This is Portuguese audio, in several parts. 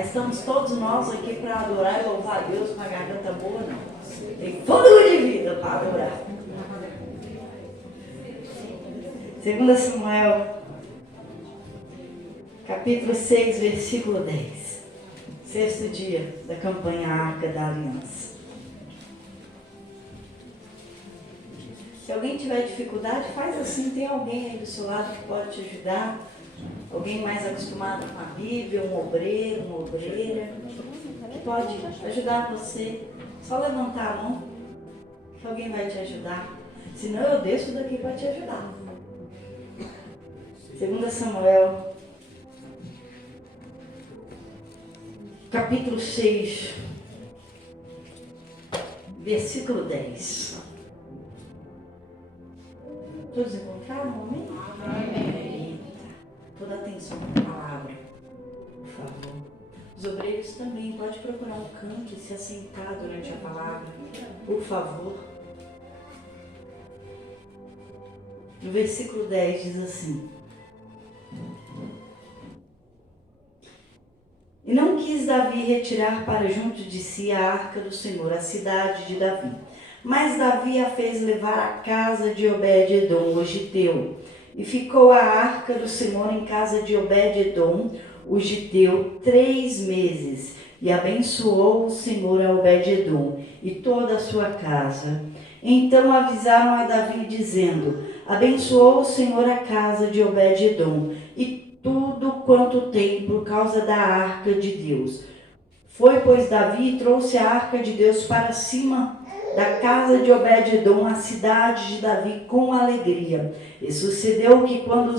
Estamos todos nós aqui para adorar e louvar a Deus com a garganta boa, não. Tem fôlego de vida para adorar. 2 Samuel, capítulo 6, versículo 10. Sexto dia da campanha Arca da Aliança. Se alguém tiver dificuldade, faz assim. Tem alguém aí do seu lado que pode te ajudar. Alguém mais acostumado com a Bíblia, um obreiro, uma obreira, que pode ajudar você. Só levantar a mão, que alguém vai te ajudar. Senão eu desço daqui para te ajudar. 2 Samuel, capítulo 6, versículo 10. Todos encontraram? Amém? Amém. Toda atenção para a palavra, por favor. Os obreiros também podem procurar um canto e se assentar durante a palavra, por favor. No versículo 10 diz assim: E não quis Davi retirar para junto de si a arca do Senhor, a cidade de Davi. Mas Davi a fez levar à casa de Obed-edom, o giteu. E ficou a arca do Senhor em casa de Obed-edom, o giteu, 3 meses. E abençoou o Senhor a Obed-edom e toda a sua casa. Então avisaram a Davi, dizendo: Abençoou o Senhor a casa de Obed-edom e tudo quanto tem por causa da arca de Deus. Foi, pois, Davi e trouxe a arca de Deus para cima da casa de Obed-edom, a cidade de Davi, com alegria. E sucedeu que quando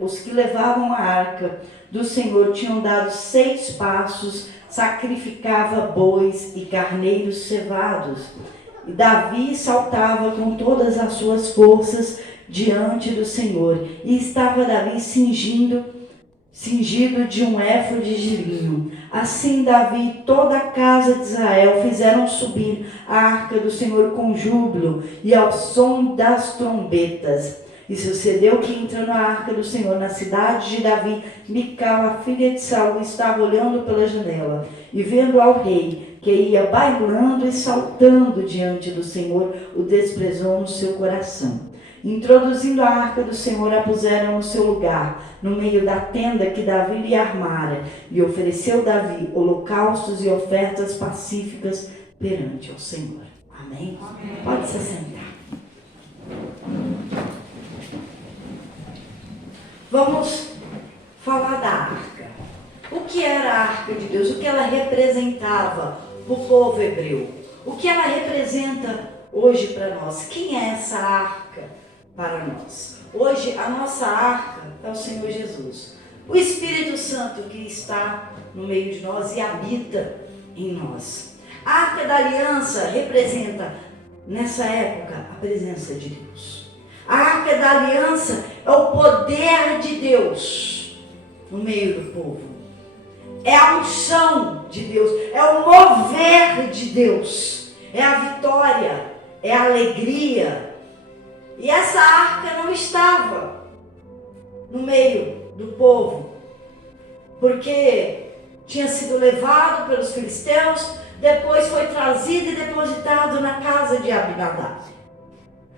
os que levavam a arca do Senhor tinham dado 6 passos, sacrificava bois e carneiros cevados. E Davi saltava com todas as suas forças diante do Senhor. E estava Davi cingido de um éfode de linho. Assim Davi e toda a casa de Israel fizeram subir a arca do Senhor com júbilo e ao som das trombetas. E sucedeu que, entrando a arca do Senhor na cidade de Davi, Mical, a filha de Saul, estava olhando pela janela, e vendo ao rei, que ia bailando e saltando diante do Senhor, o desprezou no seu coração. Introduzindo a arca do Senhor, a puseram no seu lugar, no meio da tenda que Davi lhe armara, e ofereceu Davi holocaustos e ofertas pacíficas perante ao Senhor. Amém? Amém. Pode se sentar. Vamos falar da arca. O que era a arca de Deus? O que ela representava para o povo hebreu? O que ela representa hoje para nós? Quem é essa arca para nós? Hoje a nossa arca é o Senhor Jesus. O Espírito Santo que está no meio de nós e habita em nós. A arca da aliança representa, nessa época, a presença de Deus. A arca da aliança é o poder de Deus no meio do povo. É a unção de Deus, é o mover de Deus, é a vitória, é a alegria. E essa arca não estava no meio do povo, porque tinha sido levado pelos filisteus, depois foi trazido e depositado na casa de Abinadab.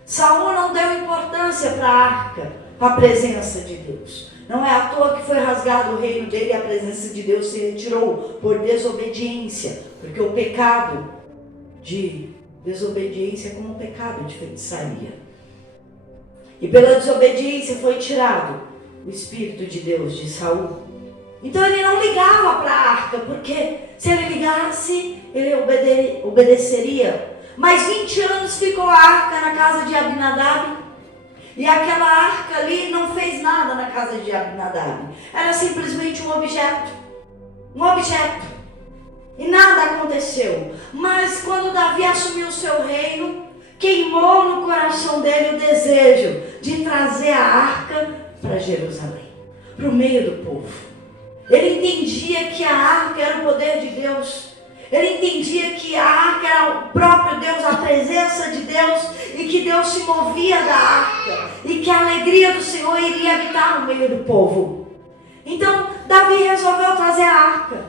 Saul não deu importância para a arca, para a presença de Deus. Não é à toa que foi rasgado o reino dele e a presença de Deus se retirou por desobediência, porque o pecado de desobediência é como um pecado de feitiçaria. E pela desobediência foi tirado o Espírito de Deus de Saul. Então ele não ligava para a arca, porque se ele ligasse, ele obedeceria. Mas 20 anos ficou a arca na casa de Abinadab, e aquela arca ali não fez nada na casa de Abinadab. Era simplesmente um objeto. E nada aconteceu. Mas quando Davi assumiu o seu reino, queimou no coração dele o desejo de trazer a arca para Jerusalém, para o meio do povo. Ele entendia que a arca era o poder de Deus. Ele entendia que a arca era o próprio Deus, a presença de Deus, e que Deus se movia da arca, e que a alegria do Senhor iria habitar no meio do povo. Então, Davi resolveu trazer a arca.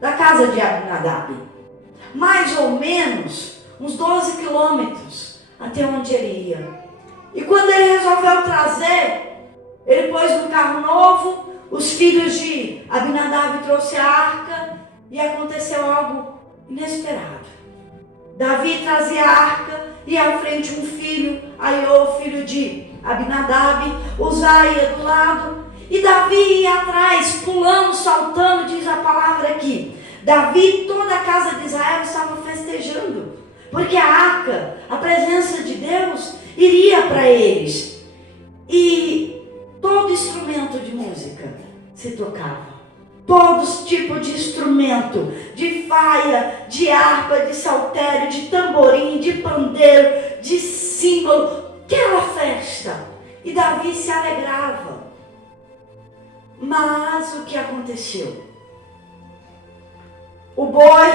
da casa de Abinadab. Mais ou menos uns 12 quilômetros até onde ele ia. E quando ele resolveu trazer, ele pôs no carro novo, os filhos de Abinadab trouxe a arca e aconteceu algo inesperado. Davi trazia a arca e à frente um filho, Aiô, filho de Abinadab, Uzá ia do lado e Davi ia atrás, pulando, saltando, diz a palavra aqui. Davi e toda a casa de Israel estavam festejando, porque a arca, a presença de Deus, iria para eles. E todo instrumento de música se tocava. Todos tipos de instrumento, de faia, de harpa, de saltério, de tamborim, de pandeiro, de símbolo, aquela festa. E Davi se alegrava. Mas o que aconteceu? O boi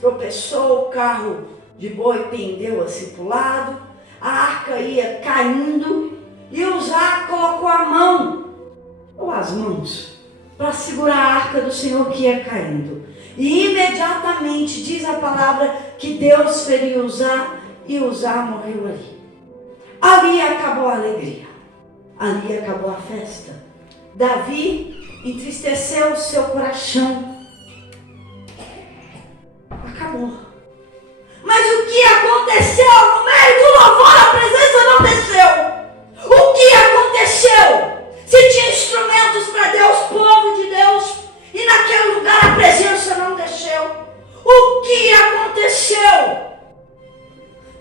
tropeçou, o carro de boi pendeu assim para o lado, a arca ia caindo e Uzá colocou a mão, ou as mãos, para segurar a arca do Senhor que ia caindo. E imediatamente diz a palavra que Deus feriu Uzá e Uzá morreu ali. Ali acabou a alegria, ali acabou a festa. Davi entristeceu o seu coração. Acabou. Mas o que aconteceu no meio do louvor? A presença não desceu. O que aconteceu? Se tinha instrumentos para Deus, povo de Deus, e naquele lugar a presença não desceu. O que aconteceu?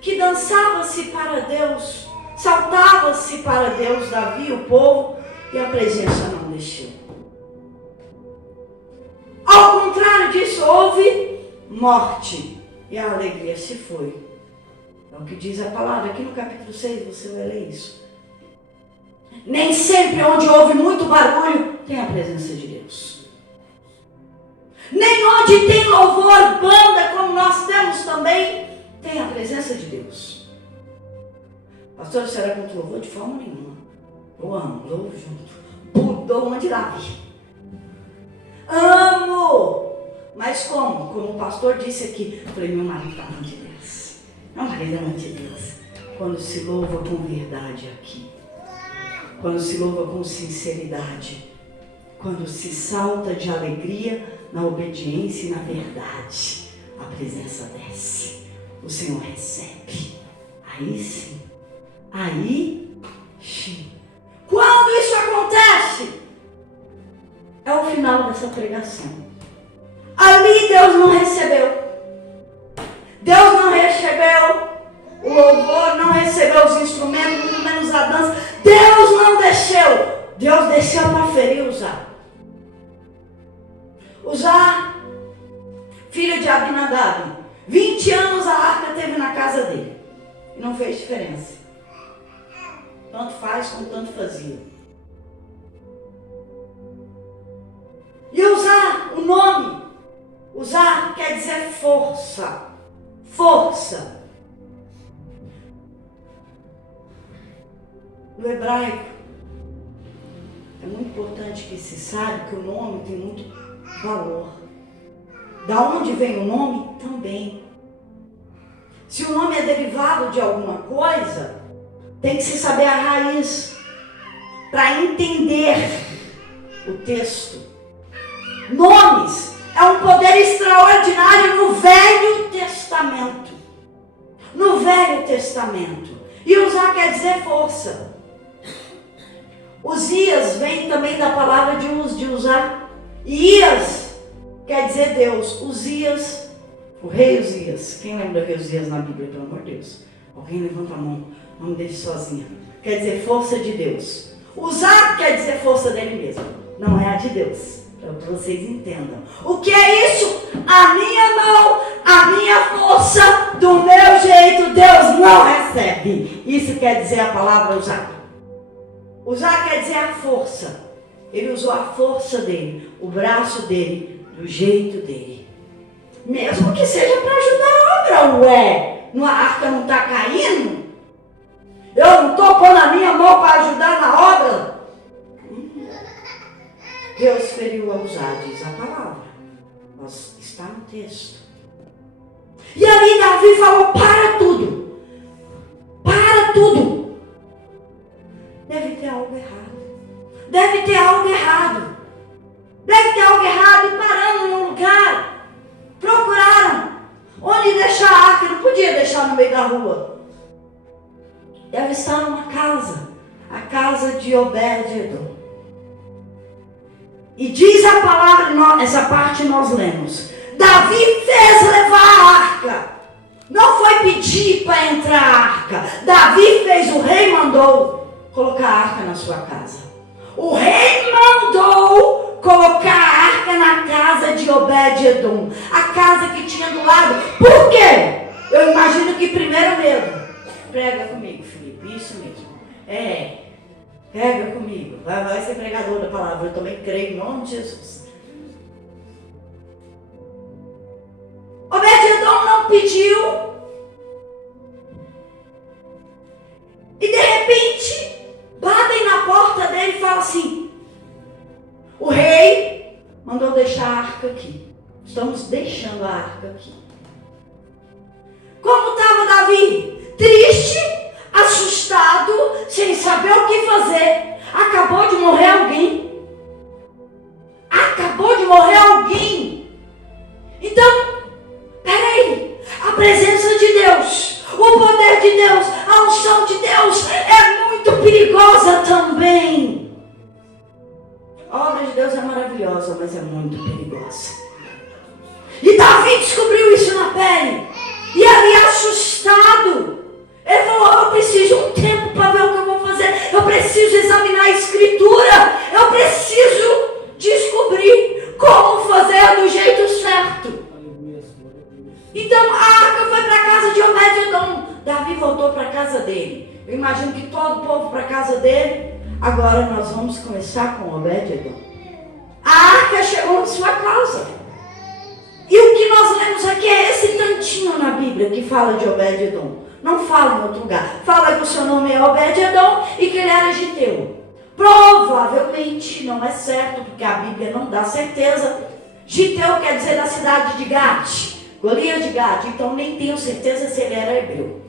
Que dançava-se para Deus, saltava-se para Deus, Davi, o povo, e a presença não desceu. Ao contrário disso, houve morte e a alegria se foi. É o que diz a palavra aqui no capítulo 6, você vai ler isso. Nem sempre onde houve muito barulho tem a presença de Deus. Nem onde tem louvor, banda, como nós temos também, tem a presença de Deus. Pastor, você era contra o louvor? De forma nenhuma. Eu amo, louvo junto. Dou uma de Davi. Amo! Mas como? Como o pastor disse aqui, eu falei, meu marido está amando de Deus. Meu marido ama de Deus. Quando se louva com verdade aqui. Quando se louva com sinceridade. Quando se salta de alegria na obediência e na verdade. A presença desce. O Senhor recebe. Aí sim. Aí sim. Quando isso acontece? É o final dessa pregação. Ali Deus não recebeu. Deus não recebeu o louvor, não recebeu os instrumentos, muito menos a dança. Deus não desceu. Deus desceu para ferir Uzá. Uzá, filho de Abinadab, 20 anos a arca teve na casa dele. E não fez diferença. Tanto faz como tanto fazia. E Uzá, o nome, Uzá quer dizer força. Força. No hebraico, é muito importante que se saiba que o nome tem muito valor. Da onde vem o nome? Também. Se o nome é derivado de alguma coisa, tem que se saber a raiz para entender o texto. Nomes é um poder extraordinário no Velho Testamento. No Velho Testamento. E Uzá quer dizer força. Uzias vem também da palavra de Uzá. Ias quer dizer Deus. Uzias, o rei Uzias. Quem lembra do rei Uzias na Bíblia, pelo amor de Deus? Alguém levanta a mão, não me deixe sozinha. Quer dizer força de Deus. Uzá quer dizer força dele mesmo. Não é a de Deus. Para que vocês entendam. O que é isso? A minha mão, a minha força, do meu jeito, Deus não recebe. Isso quer dizer a palavra Uzá. Uzá quer dizer a força. Ele usou a força dele, o braço dele, do jeito dele. Mesmo que seja para ajudar a obra, ué. A arca não está caindo? Eu não estou pondo a minha mão para ajudar na obra? Deus feriu a Uzá, diz a palavra. Mas está no texto. E ali Davi falou, para tudo. Para tudo. Deve ter algo errado. Deve ter algo errado. Deve ter algo errado. E parando num lugar, procuraram onde deixar a arca. Não podia deixar no meio da rua. Deve estar numa casa. A casa de Obed-edom. E diz a palavra, essa parte nós lemos. Davi fez levar a arca. Não foi pedir para entrar a arca. Davi fez, o rei mandou colocar a arca na sua casa. O rei mandou colocar a arca na casa de Obed-edom. A casa que tinha do lado. Por quê? Eu imagino que primeiro medo. Prega comigo, Felipe. Isso mesmo. Prega comigo. Vai ser pregador da palavra. Eu também creio em nome de Jesus. Obed-edom não pediu. E de repente, batem na porta dele e falam assim: o rei mandou deixar a arca aqui. Estamos deixando a arca aqui. Como estava Davi? Triste, assustado, sem saber o que fazer. Acabou de morrer alguém. Acabou de morrer alguém. Então, peraí, a presença de Deus, o poder de Deus, a unção de Deus é muito perigosa também. A obra de Deus é maravilhosa, mas é muito perigosa. E Davi descobriu isso na pele. E ali assustado, ele falou: eu preciso de um tempo para ver o que eu vou fazer. Eu preciso examinar a escritura. Eu preciso descobrir como fazer do jeito certo. Então a arca foi para a casa de Obed-edom. Davi voltou para a casa dele. Eu imagino que todo o povo para a casa dele. Agora nós vamos começar com Obed-edom. A arca chegou em sua casa. E o que nós lemos aqui é esse tantinho na Bíblia que fala de Obed-edom. Não fala em outro lugar. Fala que o seu nome é Obed-edom e que ele era giteu. Provavelmente não é certo, porque a Bíblia não dá certeza. Giteu quer dizer da cidade de Gate. Golias de Gade, então nem tenho certeza se ele era hebreu.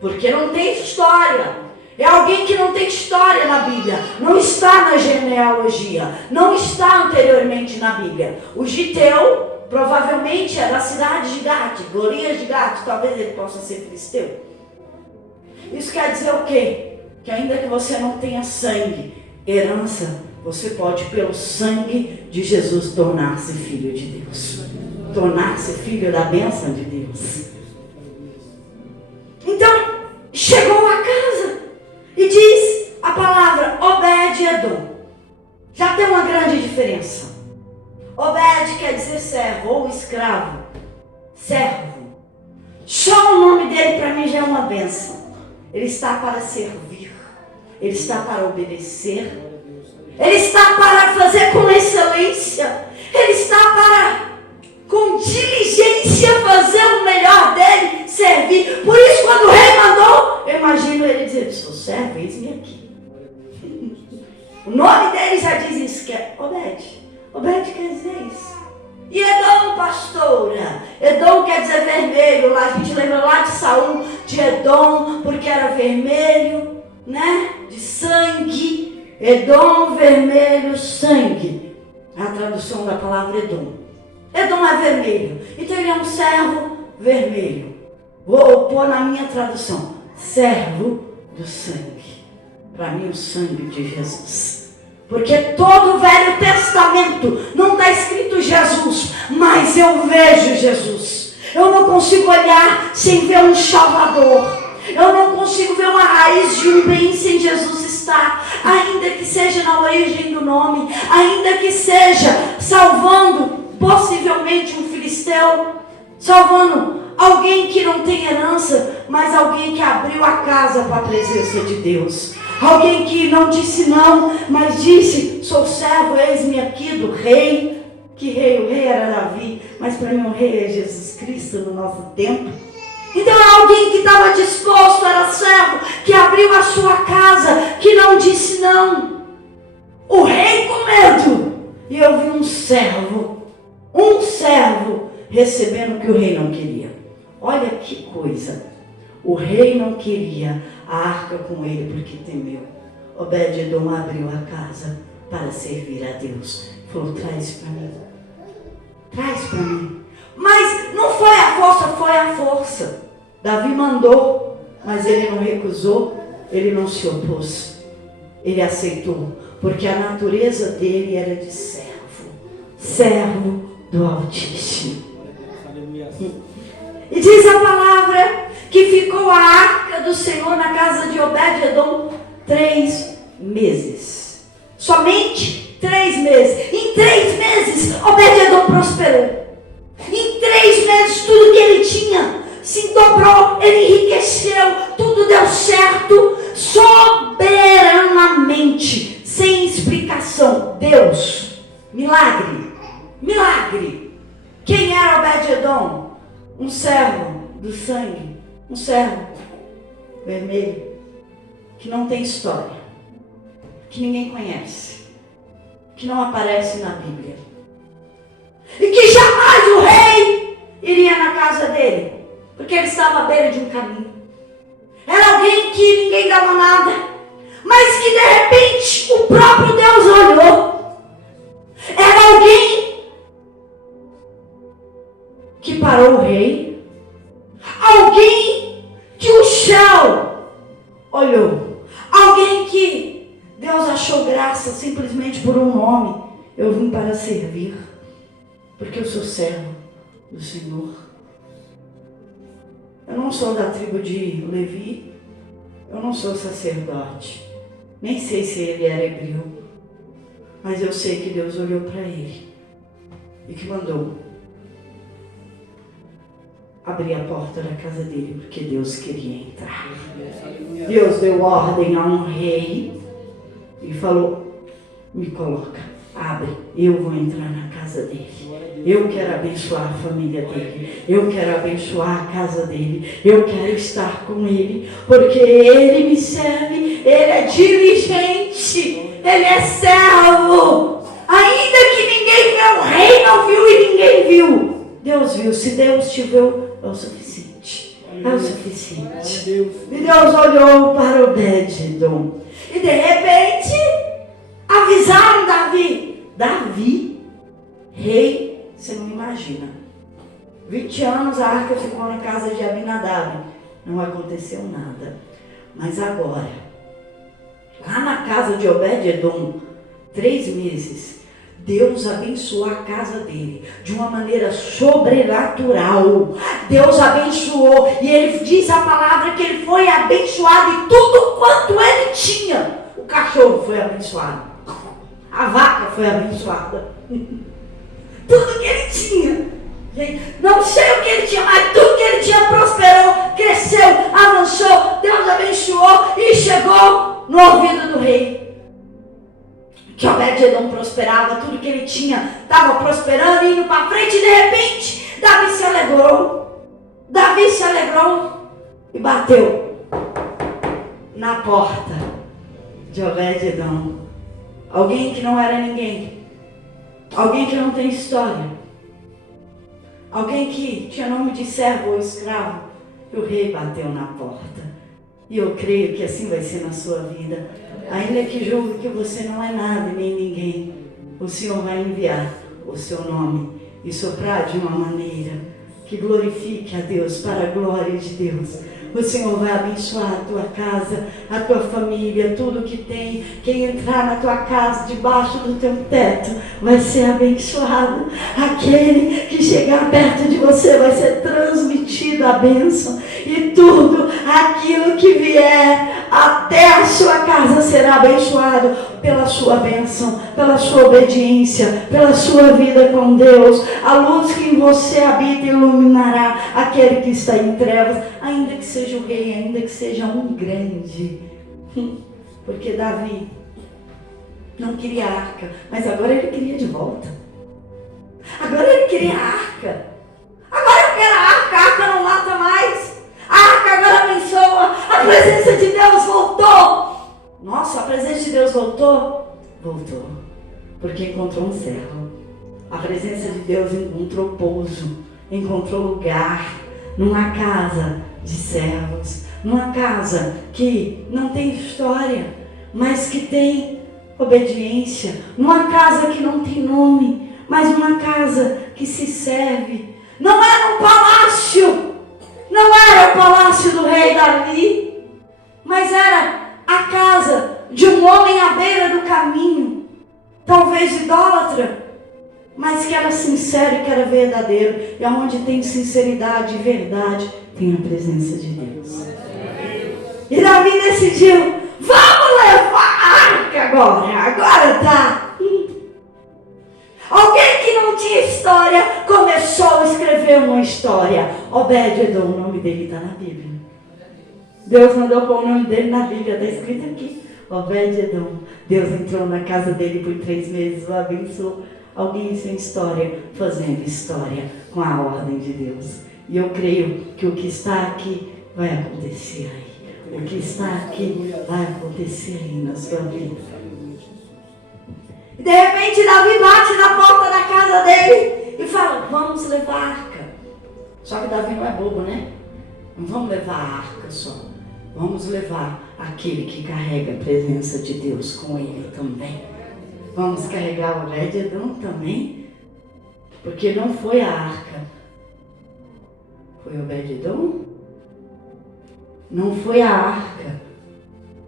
Porque não tem história. É alguém que não tem história na Bíblia. Não está na genealogia. Não está anteriormente na Bíblia. O giteu provavelmente é da cidade de Gade. Golias de Gade, talvez ele possa ser filisteu. Isso quer dizer o quê? Que ainda que você não tenha sangue, herança, você pode pelo sangue de Jesus tornar-se filho de Deus. Tornar-se filho da bênção de Deus. Então, chegou a casa e diz a palavra Obed-edom. Já tem uma grande diferença. Obed quer dizer servo ou escravo. Servo. Só o nome dele para mim já é uma bênção. Ele está para servir. Ele está para obedecer. Ele está para fazer com excelência. Ele está para, com diligência, fazer o melhor dele, servir. Por isso, quando o rei mandou, eu imagino ele dizer: sou servo, eis-me aqui. O nome dele já diz isso, que é Obed. Obed quer dizer isso. E Edom, pastora? Edom quer dizer vermelho. Lá a gente lembra lá de Saul, de Edom, porque era vermelho, né? De sangue. Edom, vermelho, sangue. A tradução da palavra Edom. Edom é vermelho. Então ele é um servo vermelho. Vou pôr na minha tradução: servo do sangue. Para mim, o sangue de Jesus. Porque todo o Velho Testamento não está escrito Jesus, mas eu vejo Jesus. Eu não consigo olhar sem ver um Salvador. Eu não consigo ver uma raiz de um bem sem Jesus estar. Ainda que seja na origem do nome, ainda que seja salvando possivelmente um filisteu, salvando alguém que não tem herança, mas alguém que abriu a casa para a presença de Deus. Alguém que não disse não, mas disse: sou servo, eis-me aqui, do rei. Que rei? O rei era Davi, mas para mim o rei é Jesus Cristo no nosso tempo. Então é alguém que estava disposto, era servo, que abriu a sua casa, que não disse não. O rei com medo. E eu vi um servo Um servo recebendo o que o rei não queria. Olha que coisa. O rei não queria a arca com ele porque temeu. Obed-edom abriu a casa para servir a Deus. Falou, traz para mim. Traz para mim. Mas não foi a força, foi a força. Davi mandou, mas ele não recusou, ele não se opôs. Ele aceitou, porque a natureza dele era de servo. Servo do Altíssimo. E diz a palavra que ficou a arca do Senhor na casa de Obed-edom 3 meses. Somente 3 meses. Em 3 meses, Obed-edom prosperou. Em 3 meses, tudo que ele tinha se dobrou, ele enriqueceu, tudo deu certo, soberanamente, sem explicação. Deus, milagre, milagre. Quem era Obed-edom? Um servo do sangue, um servo vermelho, que não tem história, que ninguém conhece, que não aparece na Bíblia, e que jamais o rei iria na casa dele, porque ele estava à beira de um caminho. Era alguém que ninguém dava nada, mas que de repente o próprio Deus olhou. Era alguém que parou o rei, alguém que o céu olhou, alguém que Deus achou graça simplesmente por um nome. Eu vim para servir, porque eu sou servo do Senhor. Eu não sou da tribo de Levi, eu não sou sacerdote, nem sei se ele era hebreu, mas eu sei que Deus olhou para ele e que mandou abrir a porta da casa dele, porque Deus queria entrar. Deus deu ordem a um rei e falou, me coloca, abre, eu vou entrar na casa dele. Eu quero abençoar a família dele, eu quero abençoar a casa dele, eu quero estar com ele, porque ele me serve, ele é diligente, ele é servo. Ainda que ninguém viu, o rei não viu e ninguém viu, Deus viu. Se Deus te viu, é o suficiente, é o suficiente. E Deus olhou para Obed-edom e de repente avisaram Davi, rei. Você não imagina. 20 anos a arca ficou na casa de Abinadab. Não aconteceu nada. Mas agora, lá na casa de Obed-edom, 3 meses, Deus abençoou a casa dele de uma maneira sobrenatural. Deus abençoou. E ele diz a palavra que ele foi abençoado em tudo quanto ele tinha. O cachorro foi abençoado. A vaca foi abençoada. Tudo que ele tinha. Não sei o que ele tinha, mas tudo que ele tinha prosperou, cresceu, avançou. Deus abençoou e chegou no ouvido do rei. Que Obed-edom prosperava, tudo que ele tinha estava prosperando, indo para frente, e de repente Davi se alegrou. Davi se alegrou e bateu na porta de Obed-edom. Alguém que não era ninguém. Alguém que não tem história. Alguém que tinha nome de servo ou escravo. E o rei bateu na porta. E eu creio que assim vai ser na sua vida. Ainda que julgue que você não é nada nem ninguém, o Senhor vai enviar o seu nome e soprar de uma maneira que glorifique a Deus, para a glória de Deus. O Senhor vai abençoar a tua casa, a tua família, tudo que tem. Quem entrar na tua casa, debaixo do teu teto, vai ser abençoado. Aquele que chegar perto de você vai ser transmitido a bênção. E tudo aquilo que vier até a sua casa será abençoado pela sua bênção, pela sua obediência, pela sua vida com Deus. A luz que em você habita iluminará aquele que está em trevas, ainda que seja o rei, ainda que seja um grande. Porque Davi não queria a arca, mas agora ele queria de volta. Agora ele queria a arca. Agora eu quero a arca não mata mais. A arca agora abençoa. A presença de Deus voltou. Nossa, a presença de Deus voltou? Voltou. Porque encontrou um servo. A presença de Deus encontrou pouso, encontrou lugar numa casa de servos, numa casa que não tem história, mas que tem obediência, numa casa que não tem nome, mas uma casa que se serve. Não era um palácio, não era o palácio do rei Davi, mas era a casa de um homem à beira do caminho, talvez idólatra, mas que era sincero e que era verdadeiro. E onde tem sinceridade e verdade, tem a presença de Deus. E Davi decidiu, vamos levar a arca agora tá. Alguém que não tinha história começou a escrever uma história. Obed-Edom, o nome dele está na Bíblia. Deus mandou pôr o nome dele na Bíblia, está escrito aqui. Obed-Edom. Deus entrou na casa dele por 3 meses, o abençoou. Alguém sem história, fazendo história com a ordem de Deus. E eu creio que o que está aqui vai acontecer aí. O que está aqui vai acontecer aí na sua vida. E de repente Davi bate na porta da casa dele e fala, vamos levar a arca. Só que Davi não é bobo, né? Não vamos levar a arca só. Vamos levar aquele que carrega a presença de Deus com ele também. Vamos carregar o Obed-Edom também. Porque não foi a arca. Foi o Obed-Edom? Não foi a arca.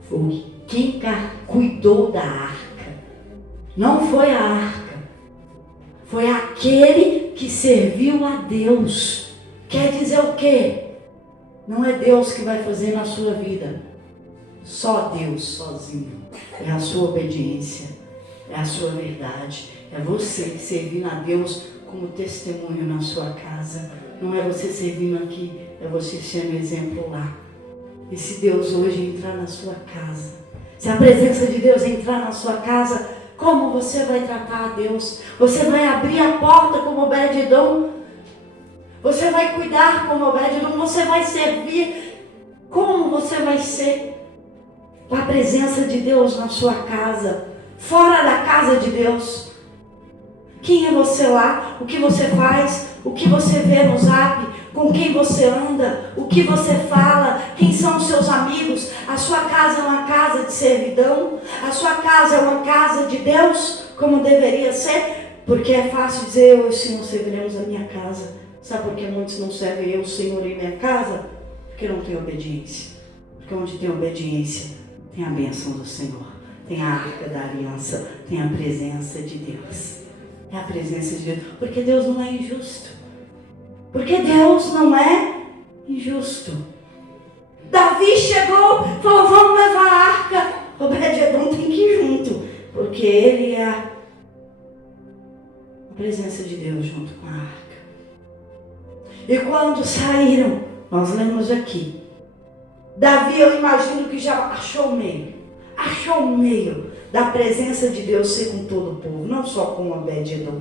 Foi quem cuidou da arca. Não foi a arca. Foi aquele que serviu a Deus. Quer dizer o quê? Não é Deus que vai fazer na sua vida. Só Deus sozinho. É a sua obediência. É a sua verdade. É você que servindo a Deus como testemunho na sua casa. Não é você servindo aqui. É você sendo exemplo lá. E se Deus hoje entrar na sua casa, se a presença de Deus entrar na sua casa, como você vai tratar a Deus? Você vai abrir a porta como Obed-Edom? Você vai cuidar como Obed-Edom? Você vai servir? Como você vai ser? Com a presença de Deus na sua casa, fora da casa de Deus. Quem é você lá? O que você faz? O que você vê no Zap? Com quem você anda? O que você fala? Quem são os seus amigos? A sua casa é uma casa de servidão? A sua casa é uma casa de Deus? Como deveria ser? Porque é fácil dizer, eu e o Senhor serviremos a minha casa. Sabe por que muitos não servem eu, o Senhor, em minha casa? Porque não tem obediência. Porque onde tem obediência, tem a bênção do Senhor. Tem a arca da aliança. Tem a presença de Deus. É a presença de Deus. Porque Deus não é injusto. Porque Deus não é injusto. Davi chegou, falou, vamos levar a arca. Obed-Edom tem que ir junto. Porque ele é a presença de Deus junto com a arca. E quando saíram, nós lemos aqui. Davi, eu imagino que já achou o meio. Achou o meio da presença de Deus ser com todo o povo. Não só com Obed-Edom,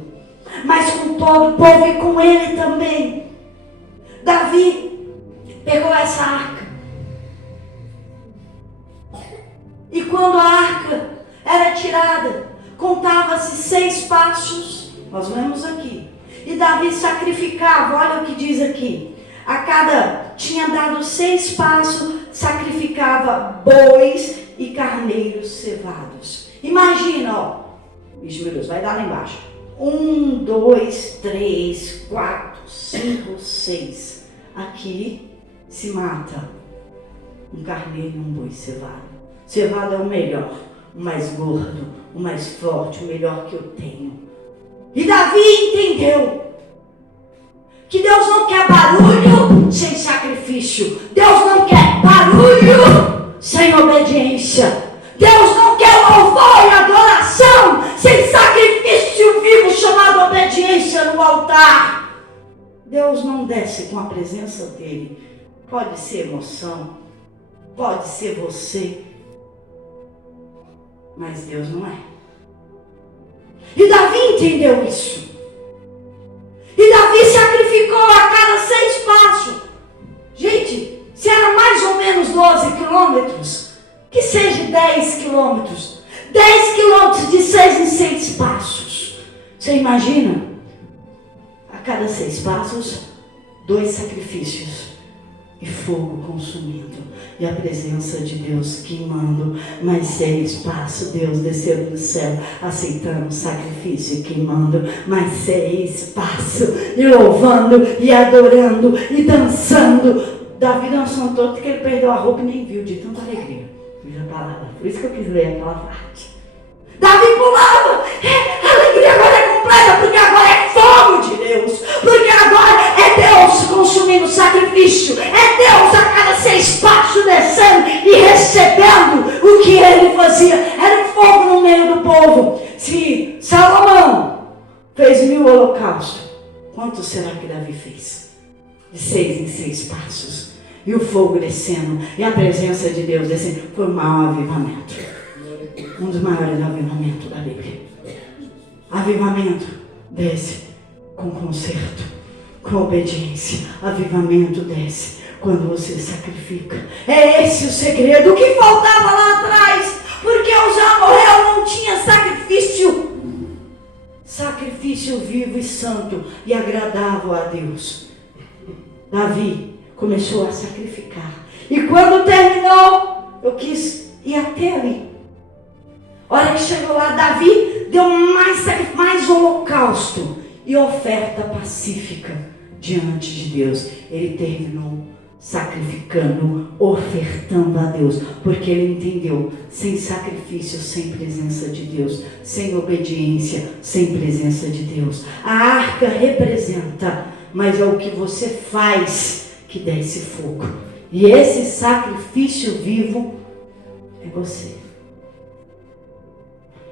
mas com todo o povo e com ele também. Davi pegou essa arca. E quando a arca era tirada, contava-se 6 passos. Nós vemos aqui. E Davi sacrificava, olha o que diz aqui. Tinha dado 6 passos, sacrificava bois e carneiros cevados. Imagina, ó. Ixi, meu Deus, vai dar lá embaixo. 1, 2, 3, 4, 5, 6. Aqui se mata um carneiro e um boi cevado. Cevado é o melhor, o mais gordo, o mais forte, o melhor que eu tenho. E Davi entendeu que Deus não quer barulho sem sacrifício. Deus não quer barulho sem obediência. Deus não quer louvor e adoração sem sacrifício vivo chamado obediência no altar. Deus não desce com a presença dele. Pode ser emoção, pode ser você, mas Deus não é. E Davi entendeu isso. E Davi sacrificou a cada 6 passos. Gente, se era mais ou menos 12 quilômetros, que seja 10 quilômetros. 10 quilômetros de 6 em 6 passos. Você imagina? cada 6 passos, 2 sacrifícios e fogo consumindo, e a presença de Deus queimando. Mais 6 passos, Deus desceu do céu, aceitando o sacrifício e queimando. Mais 6 passos, e louvando, e adorando, e dançando. Davi dançou tanto que ele perdeu a roupa e nem viu de tanta alegria. Por isso que eu quis ler aquela parte. Davi pulava, a alegria agora é completa, porque agora é fogo de Deus, porque agora é Deus consumindo sacrifício, é Deus a cada 6 passos descendo e recebendo o que ele fazia. Era fogo no meio do povo. Se Salomão fez 1000 holocaustos, quanto será que Davi fez? De 6 em 6 passos, e o fogo descendo, e a presença de Deus descendo. Foi um maior avivamento, um dos maiores avivamentos da Bíblia. Avivamento desce com conserto, com obediência. Avivamento desce quando você sacrifica. É esse o segredo. O que faltava lá atrás? Porque o Israel não tinha sacrifício. Sacrifício vivo e santo e agradável a Deus. Davi começou a sacrificar. E quando terminou, eu quis ir até ali. A hora que chegou lá, Davi deu mais holocausto e oferta pacífica diante de Deus. Ele terminou sacrificando, ofertando a Deus, porque ele entendeu: sem sacrifício, sem presença de Deus, sem obediência, sem presença de Deus. A arca representa, mas é o que você faz que desce fogo. E esse sacrifício vivo é você.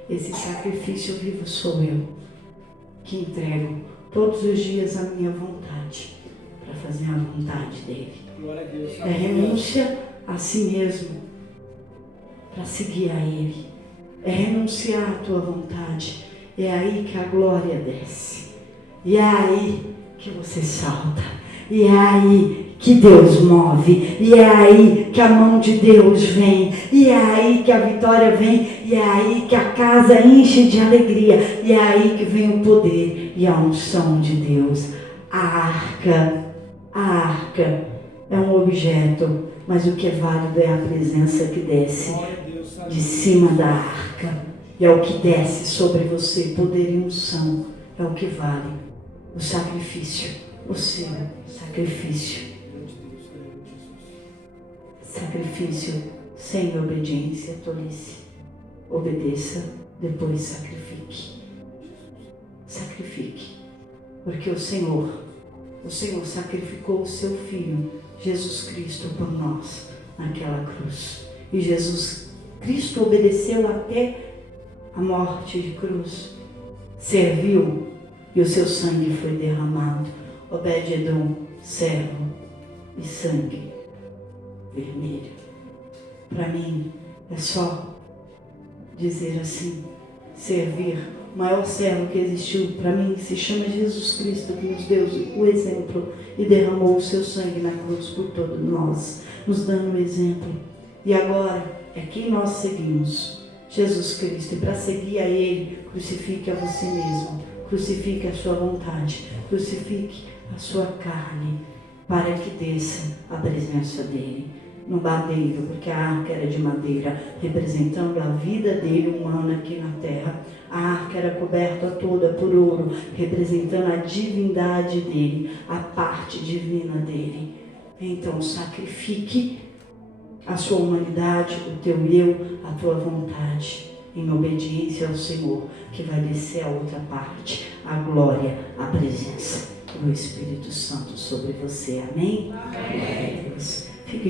Esse sacrifício vivo sou eu, que entrego todos os dias a minha vontade, para fazer a vontade dele. É renúncia a si mesmo, para seguir a ele. É renunciar à tua vontade. É aí que a glória desce. E é aí que você salta. E é aí que Deus move, e é aí que a mão de Deus vem, e é aí que a vitória vem, e é aí que a casa enche de alegria, e é aí que vem o poder e a unção de Deus. A arca é um objeto, mas o que é válido é a presença que desce de cima da arca, e é o que desce sobre você, poder e unção, é o que vale. O sacrifício, o seu sacrifício. Sacrifício sem obediência, tolice. Obedeça, depois sacrifique. Sacrifique. Porque o Senhor sacrificou o seu Filho, Jesus Cristo, por nós, naquela cruz. E Jesus Cristo obedeceu até a morte de cruz. Serviu e o seu sangue foi derramado. Obed-Edom, servo e sangue vermelho. Para mim é só dizer assim: servir. O maior servo que existiu para mim se chama Jesus Cristo, que nos deu o exemplo e derramou o seu sangue na cruz por todos nós, nos dando um exemplo. E agora é quem nós seguimos, Jesus Cristo. E para seguir a Ele, crucifique a você mesmo, crucifique a sua vontade, crucifique a sua carne, para que desça a presença dEle no madeiro, porque a arca era de madeira, representando a vida dele humana aqui na terra. A arca era coberta toda por ouro, representando a divindade dele, a parte divina dele. Então sacrifique a sua humanidade, o teu eu, a tua vontade, em obediência ao Senhor, que vai descer a outra parte, a glória, a presença do Espírito Santo sobre você. Amém? Amém.